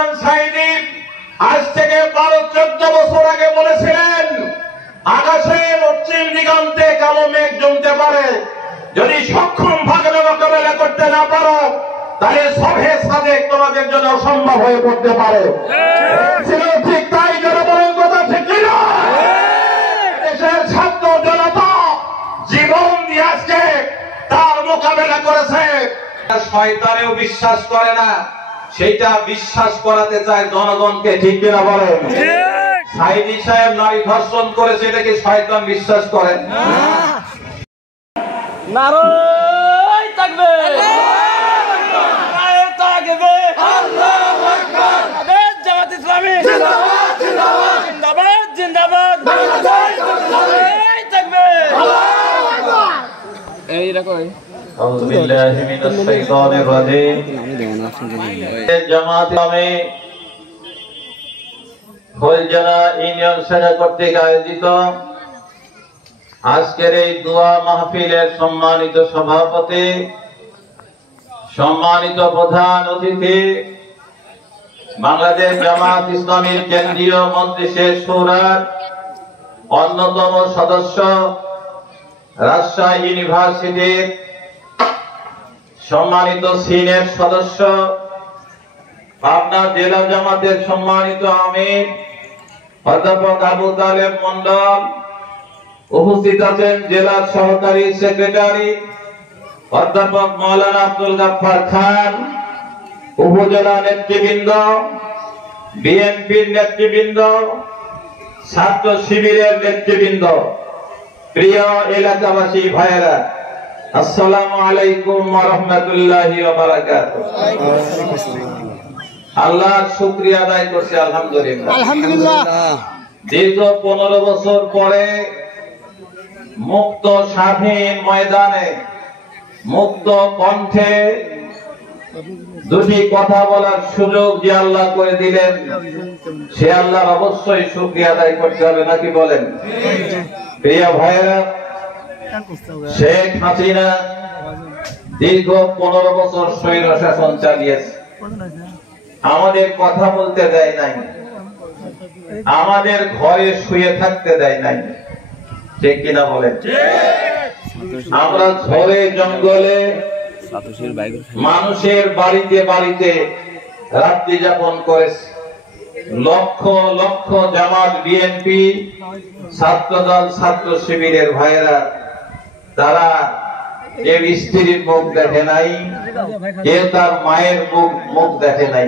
হাসান সাঈদী আজ থেকে 12-14 বছর আগে বলেছিলেন, আকাশে পশ্চিম দিগন্তে কালো মেঘ জমতে পারে, যদি সক্ষম ভাবে মোকাবেলা করতে না পারো তাহলে সবে সাদেক তোমাদের জন্য অসম্ভব হয়ে পড়তে পারে। ছিল ঠিক তাই, জনগণের কথা ঠিক কিনা? দেশের ছাত্র জনতা জীবন দিয়ে আজকে তার মোকাবেলা করেছে। শয়তানেও বিশ্বাস করে না, সেটা বিশ্বাস করাতে চায় জনগণকে, ঠিক কিনা বলেন? সাঈদী সাহেব নারী ধর্ষণ করেছে, এটা কি শয়তান বিশ্বাস করেন? নারায়ে তাকবীর, নারায়ে তাকবীর, আল্লাহু আকবার। জামাত ইসলামী জিন্দাবাদ, জিন্দাবাদ, জিন্দাবাদ, জিন্দাবাদ, নারায়ে তাকবীর, আল্লাহু আকবার। এই রকম আউযু বিল্লাহি মিনাশ শাইতানির রাজীম। জামাত ইসলামী ফুলজানা ইউনিয়ন শাখা কর্তৃক আয়োজিত আজকের এই দোয়া মাহফিলের সম্মানিত সভাপতি, সম্মানিত প্রধান অতিথি, বাংলাদেশ জামাত ইসলামীর কেন্দ্রীয় মজলিসের শুরার অন্যতম সদস্য, রাজশাহী ইউনিভার্সিটির সম্মানিত সিনেট সদস্য, পাবনা জেলা জামাতের সম্মানিত আমির অধ্যাপক আবু তালেব মন্ডল, উপস্থিত আছেন জেলার সহকারী সেক্রেটারি অধ্যাপক মাওলানা আব্দুল গাফফার খান, উপজেলা নেতৃবৃন্দ, বিএনপির নেতৃবৃন্দ, ছাত্র শিবিরের নেতৃবৃন্দ, প্রিয় এলাকাবাসী ভাইয়েরা, আসসালামু আলাইকুম ওয়া রাহমাতুল্লাহি ওয়া বারাকাতুহু। আল্লাহর শুকরিয়া আদায় করছি, আলহামদুলিল্লাহ। আলহামদুলিল্লাহ। দীর্ঘ 15 বছর পরে মুক্ত স্বাধীন ময়দানে মুক্ত কণ্ঠে দুটি কথা বলার সুযোগ যে আল্লাহ করে দিলেন, সে আল্লাহর অবশ্যই শুকরিয়া আদায় করতে হবে, নাকি বলেন? প্রিয় ভাইয়েরা, শেখ হাসিনা দীর্ঘ 15 বছর স্বৈর শাসন চালিয়েছে, আমাদের কথা বলতে দেয় নাই, আমাদের ঘরে শুয়ে থাকতে দেয় নাই, ঠিক কিনা বলেন? আমরা ঝড়ে জঙ্গলে মানুষের বাড়িতে বাড়িতে রাত্রি যাপন করেছি। লক্ষ লক্ষ জামাত, বিএনপি, ছাত্রদল, ছাত্র শিবিরের ভাইয়েরা, তারা কেউ স্ত্রীর মুখ দেখে নাই, কেউ তার মায়ের মুখ দেখে নাই।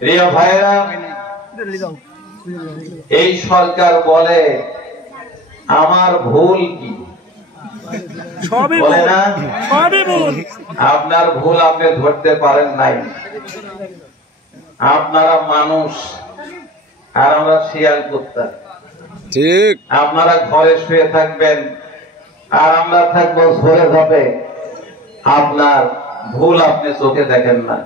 প্রিয় ভাইয়েরা, এই সরকার বলে আমার ভুল কি? বলে না, আপনার ভুল আপনি ধরতে পারেন নাই। আপনারা মানুষ আর আমরা শিয়াল কুত্তা, ঠিক। আপনারা ঘরে শুয়ে থাকবেন আর আমরা থাকবো ঝরে ঝাপে। আপনার ভুল আপনি চোখে দেখেন না।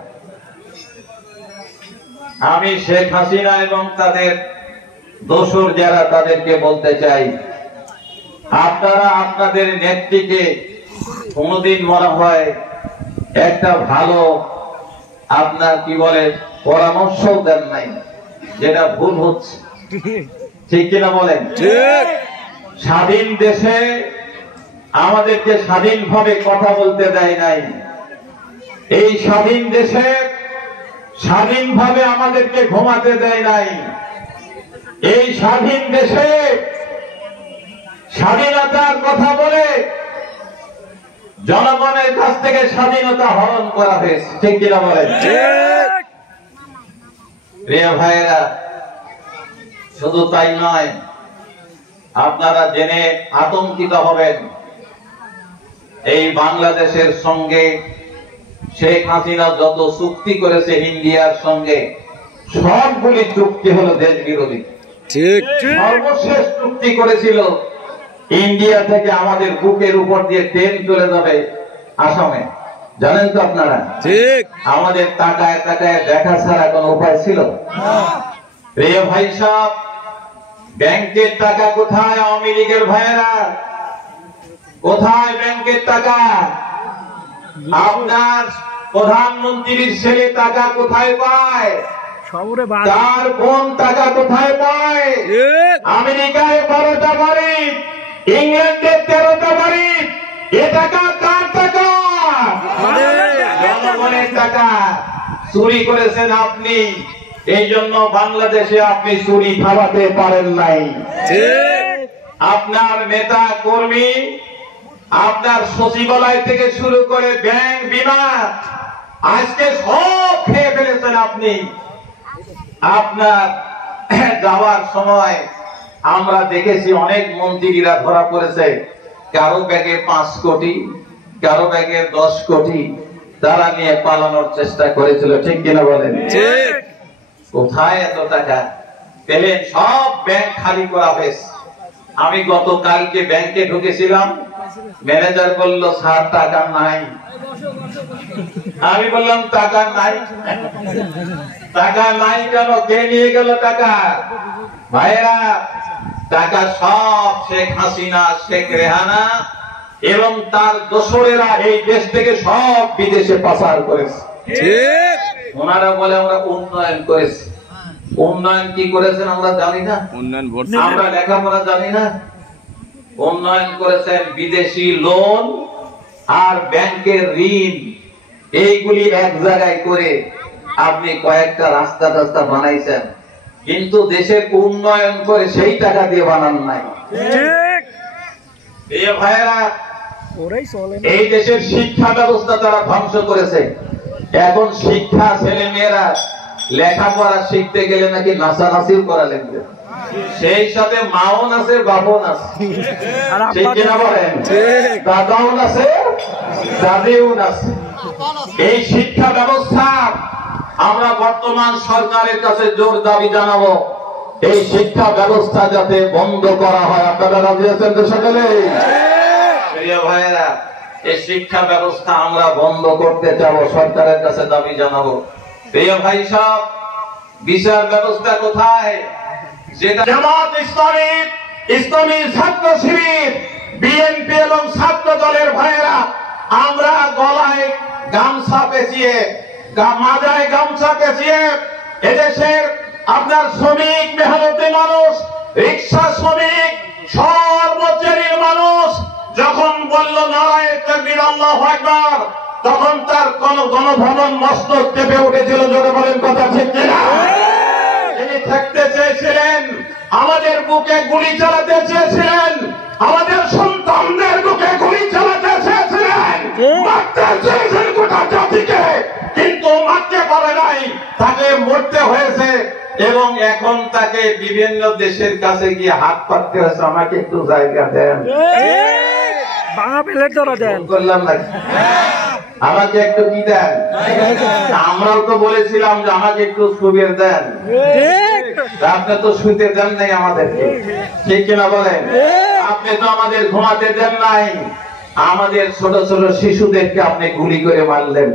আমি শেখ হাসিনা এবং তাদের দোসর যারা, তাদেরকে বলতে চাই, আপনারা আপনাদের নেত্রীকে কোনদিন মনে হয় একটা ভালো আপনার কি বলে পরামর্শ দেন নাই, যেটা ভুল হচ্ছে, ঠিক কিনা বলেন? স্বাধীন দেশে আমাদেরকে স্বাধীনভাবে কথা বলতে দেয় নাই। এই স্বাধীন দেশে স্বাধীনভাবে আমাদেরকে ঘুমাতে দেয় নাই। এই স্বাধীন দেশে স্বাধীনতার কথা বলে জনগণের কাছ থেকে স্বাধীনতা হরণ করা হয়েছে, ঠিক কিনা বলেন? প্রিয় ভাইয়েরা, শুধু তাই নয়, আপনারা জেনে আতঙ্কিত হবেন, এই বাংলাদেশের সঙ্গে শেখ হাসিনা যত চুক্তি করেছে ইন্ডিয়ার সঙ্গে, সবগুলি চুক্তি হলো দেশ বিরোধী। সর্বশেষ চুক্তি করেছিল ইন্ডিয়া থেকে আমাদের বুকের উপর দিয়ে ট্রেন চলে যাবে আসামে, জানেন তো আপনারা? ঠিক। আমাদের তাকায় তাকায় দেখা ছাড়া কোনো উপায় ছিল? প্রিয় ভাই সাহেব, ব্যাংকের টাকা কোথায়? আওয়ামী লীগের ভাইয়েরা, কোথায় ব্যাংকের টাকা? আপনার প্রধানমন্ত্রীর ছেলে টাকা কোথায় পায়? তার বোন টাকা কোথায় পায়? আমেরিকায় 12টা বাড়ি, ইংল্যান্ডে 13টা বাড়ি। এ টাকা কার টাকা? জনগণের টাকা। চুরি করেছেন আপনি, এই জন্য বাংলাদেশে আপনি চুরি থামাতে পারেন নাই। আপনার নেতা কর্মী, আপনার সচিবালয় থেকে শুরু করে ব্যাংক, বিমা, আজকে সব খেয়ে ফেলেছেন আপনি। আপনার যাওয়ার সময় আমরা দেখেছি অনেক মন্ত্রীরা ধরা পড়েছে, কারো ব্যাগে 5 কোটি, কারো ব্যাগে 10 কোটি, তারা নিয়ে পালানোর চেষ্টা করেছিল। ঠিক কিনা বলেন? কোথায় এত টাকা পেলেন? সব ব্যাংক খালি করা হয়েছে। আমি গতকালকে ব্যাংকে ঢুকেছিলাম, ম্যানেজার বলল স্যার টাকা নাই। আমি বললাম টাকা নাই? টাকা নাই কেন? কে নিয়ে গেল টাকা? ভাইরা, টাকা সব শেখ হাসিনা, শেখ রেহানা এবং তার দোসরেরা এই দেশ থেকে সব বিদেশে পাচার করেছে। ওনারা বলে আমরা উন্নয়ন করেছি। উন্নয়ন কি করেছেন আমরা জানি না? আমরা লেখাপড়া জানি না? উন্নয়ন করেছেন বিদেশি লোন আর ব্যাংকের ঋণ, এইগুলি এক জায়গায় করে আপনি কয়েকটা রাস্তা টাস্তা বানাইছেন, কিন্তু দেশের উন্নয়ন করে সেই টাকা দিয়ে বানান নাই। ভাইয়েরা, এই দেশের শিক্ষা ব্যবস্থা তারা ধ্বংস করেছে। এখন শিক্ষা, ছেলে মেয়েরা লেখাপড়া শিখতে গেলে নাকি নাচানাচিও করা লাগবে, সেই সাথে মাও নাচে, বাপও নাচে। ঠিক কিনা বলেন? দাদাও নাচে, দাদিও নাচে। এই শিক্ষা ব্যবস্থা আমরা বর্তমান সরকারের কাছে জোর দাবি জানাবো, এই শিক্ষা ব্যবস্থা যাতে বন্ধ করা হয়। আপনারা রাজি আছেন তো সকলে? প্রিয় ভাইয়েরা, এই শিক্ষা ব্যবস্থা আমরা বন্ধ করতে চাবো, সরকারের কাছে দাবি জানাবো। প্রিয় ভাই সব, বিচার ব্যবস্থা কোথায়? যেটা জামাত ইসলামী, ইসলামী ছাত্র শিবির, বিএনপি এবং ছাত্র দলের ভাইয়েরা, আমরা গলায় গামছা পেঁচিয়ে, মাথায় গামছা পেঁচিয়ে এদেশের আপনার শ্রমিক, মেহনতি মানুষ, রিক্সা শ্রমিক, সর্বশ্রেণীর মানুষ যখন বলল নারায়ে তাকবীর, আল্লাহু আকবার, তখন তার কোন গণভবন মস্তক চেপে উঠেছিল। জোরে বলেন কথা ঠিক কিনা? তিনি থাকতে চেয়েছিলেন, আমাদের বুকে গুলি চালাতে চেয়েছিলেন, আমাদের সন্তানদের বুকে গুলি চালাতে চেয়েছিলেন, মারতে চেয়েছিলেন গোটা জাতিকে, কিন্তু মারতে পারে নাই, তাকে মরতে হয়েছে। এবং এখন তাকে বিভিন্ন দেশের কাছে গিয়ে হাত পাততে হয়েছে, আমাকে একটু জায়গা দেন, করলাম নাকি, আমাকে একটু কি দেন। আমরাও তো বলেছিলাম যে আমাকে একটু সুবিধা দেন, আপনি তো শুতে দেন নাই আমাদেরকে। ঠিক কিনা বলেন? আপনি তো আমাদের ঘুমাতে দেন নাই। আমাদের ছোট ছোট শিশুদেরকে আপনি গুলি করে মারলেন,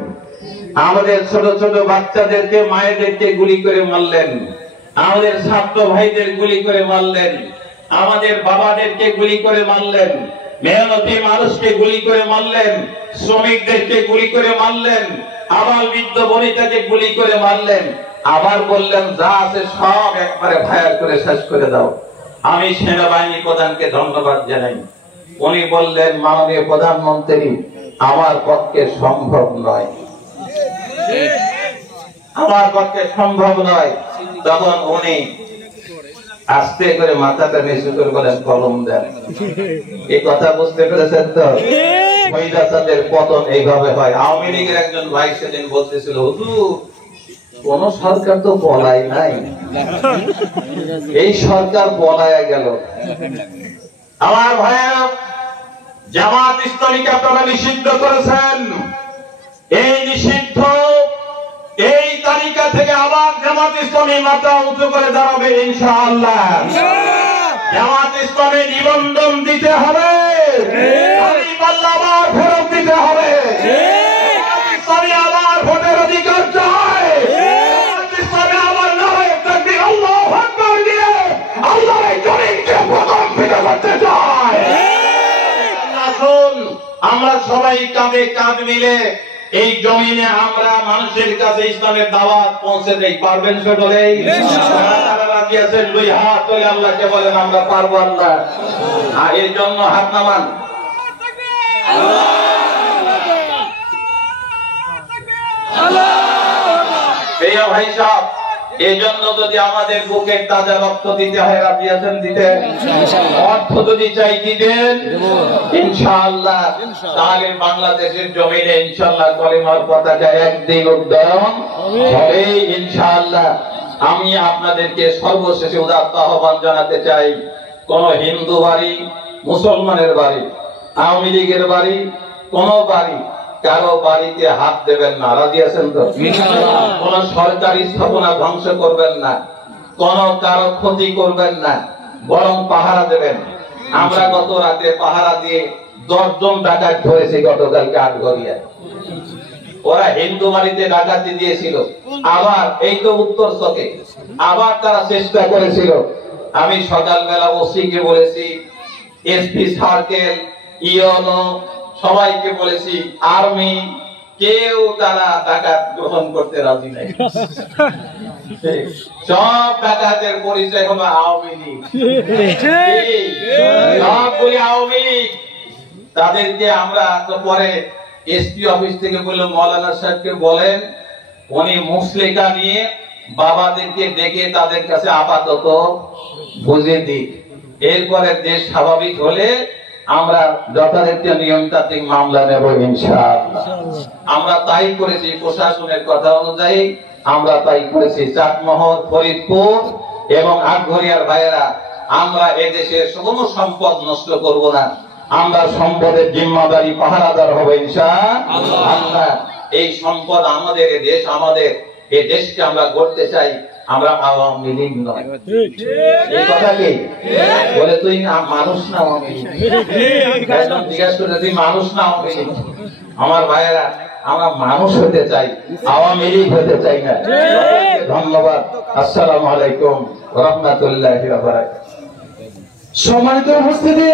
আমাদের ছোট ছোট বাচ্চাদেরকে, মায়েদেরকে গুলি করে মারলেন, আমাদের ছাত্র ভাইদের গুলি করে মারলেন, আমাদের বাবাদেরকে গুলি করে মারলেন, মেহনতি মানুষকে গুলি করে মারলেন, শ্রমিকদেরকে গুলি করে মারলেন, আবার বৃদ্ধ বনিতাকে গুলি করে মারলেন। আবার বললেন যা আছে সব একবারে ফায়ার করে শেষ করে দাও। আমি সেনাবাহিনী প্রধানকে ধন্যবাদ জানাই। উনি বললেন, মাননীয় প্রধানমন্ত্রী, আমার পক্ষে সম্ভব নয়, আমার পক্ষে সম্ভব নয়। তখন উনি আস্তে করে মাথাটা নিচু করে বলেন, কলম দেন। এই কথা বুঝতে পেরেছেন তো? স্বৈরাচারের পতন এইভাবে হয়। আওয়ামী লীগের একজন ভাই সেদিন বলতেছিল, হুজুর কোন সরকার তো পলাই নাই, এই সরকার পলায়া গেল। আমার ভাইয়েরা, জামাত ইসলামীকে আপনারা নিষিদ্ধ করেছেন। এই নিষিদ্ধ, এই তালিকা থেকে আবার জামাত ইসলামী মাথা উঁচু করে দাঁড়াবে ইনশাআল্লাহ। জামাত ইসলামী নিবন্ধন দিতে হবে, আবার ফেরত দিতে হবে। ইসলামী আবার ভোটের অধিকার চায়, ইসলামী আবার নারায়ে তাকবীর, আল্লাহু আকবার দিয়ে আল্লাহর জমিনকে প্রকম্পিত করতে চায়। আসুন আমরা সবাই কাঁধে কাঁধ মিলে এই জমিনে আমরা মানুষের কাছে ইসলামের দাওয়াত পৌঁছে দেই। পারবেন সকলেই? যারা রাজি আছেন দুই হাত তুলে আল্লাহকে বলেন আমরা পারবো আল্লাহ। আর এর জন্য হাত নামান। প্রিয় ভাই সাহেব, এই জন্য যদি আমাদের বুকের তাজা রক্ত দিতে হয়, রাজি আছেন দিতে? অর্থ যদি চাই দিবেন ইনশাআল্লাহ। তাহলে বাংলাদেশের জমিনে ইনশাআল্লাহ কলিমার পতাকা একদিন উড্ডয়ন হবে ইনশাআল্লাহ। আমি আপনাদেরকে সর্বশেষে উদাত্ত আহ্বান জানাতে চাই, কোন হিন্দু বাড়ি, মুসলমানের বাড়ি, আওয়ামী লীগের বাড়ি, কোন বাড়ি, কারো বাড়িতে হাত দেবেন না। রাজি আছেন তো? কোন সরকারি স্থাপনা ধ্বংস করবেন না, কোন কারো ক্ষতি করবেন না, বরং পাহারা দেবেন। আমরা গত রাতে পাহারা দিয়ে 10 জন ডাকাত ধরেছি গতকালকে আটঘরিয়ায়। ওরা হিন্দু বাড়িতে ডাকাতি দিয়েছিল, আবার এই তো উত্তর চকে আবার তারা চেষ্টা করেছিল। আমি সকালবেলা ওসিকে বলেছি, এসপি সার্কেল, ইওনো সবাইকে বলেছি, আর্মি, কেউ তারা ডাকাত গ্রহণ করতে রাজি নাই। সব ডাকাতের পরিচয় হলো আওয়ামী লীগ, সবগুলি আওয়ামী লীগ। তাদেরকে আমরা তো পরে এসপি অফিস থেকে বললো মৌলানা সাহেবকে বলেন উনি মুসলেকা নিয়ে বাবাদেরকে ডেকে তাদের কাছে আপাতত বুঝিয়ে দিক, এরপরে দেশ স্বাভাবিক হলে আমরা যথারীতি নিয়মতান্ত্রিক মামলা নেব ইনশাআল্লাহ। আমরা তাই করেছি, প্রশাসনের কথা অনুযায়ী আমরা তাই করেছি। চাটমোহর, ফরিদপুর এবং আটঘরিয়ার ভাইয়েরা, আমরা এদেশের কোনো সম্পদ নষ্ট করব না। আমরা সম্পদের জিম্মাদারি পাহারাদার হব ইনশাআল্লাহ। এই সম্পদ আমাদের, এই দেশ আমাদের, এই দেশকে আমরা গড়তে চাই। আমরা আওয়ামী লীগ নয়। এই কথা কি বলে? তুই মানুষ না আওয়ামী লীগ? জিজ্ঞাসা করে তুই মানুষ না আওয়ামী লীগ? আমার ভাইয়েরা, আমরা মানুষ হতে চাই, আওয়ামী লীগ হতে চাই না। ধন্যবাদ। আসসালামু আলাইকুম ওয়া রাহমাতুল্লাহি ওয়া বারাকাতুহু। সম্মানিত উপস্থিতি,